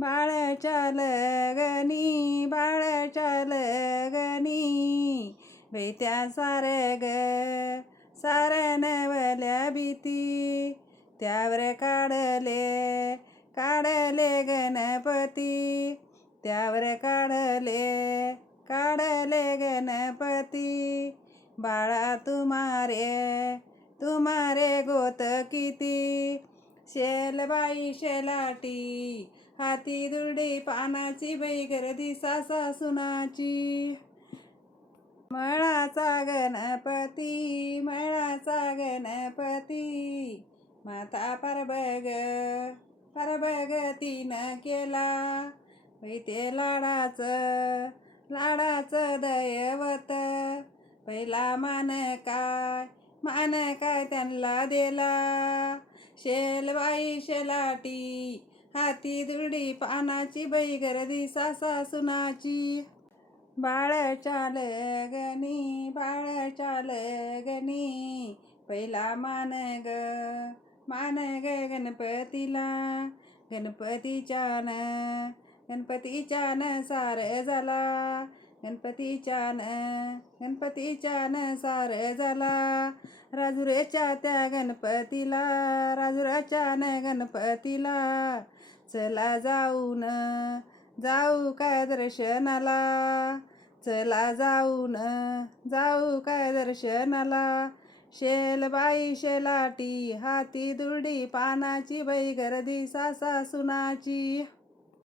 बाळाच्या लगनी बाळाच्या लगनी बैत्या सार ग सार नवल्या भीती. त्यावर काढले काढले गणपती. त्यावर काढले काढले गणपती. बाळा तुम्हारे तुम्हारे गोत किती? शेलबाई शेलाटी हाती दुर्डे पानाची बैगर दिसा सासुनाची मळाचा गणपती मळाचा गणपती. माता परबग परबग तिनं केला. पैते ते लाडाचं लाडाचं दैवत. पहिला मान काय मान काय त्यांना दिला. शेलबाई शेलाटी हाती दुर्डी पानाची बाई गर्दी सासा सुनाची बाळ चाल गणी बाळ चाल गणी पहिला मान ग मान ग गणपतीला. गणपतीच्यान गणपतीच्यान सार झाला. गणपतीच्यान गणपतीच्यान सार झाला. राजुरेच्या त्या गणपतीला राजुराच्यान गणपतीला. चला जाऊन जाऊ काय दर्शनाला. चला जाऊन जाऊ काय दर्शनाला. शेलबाई शेलाटी हाती दुर्डी पानाची बैगर गर्दी सासा सुनाची.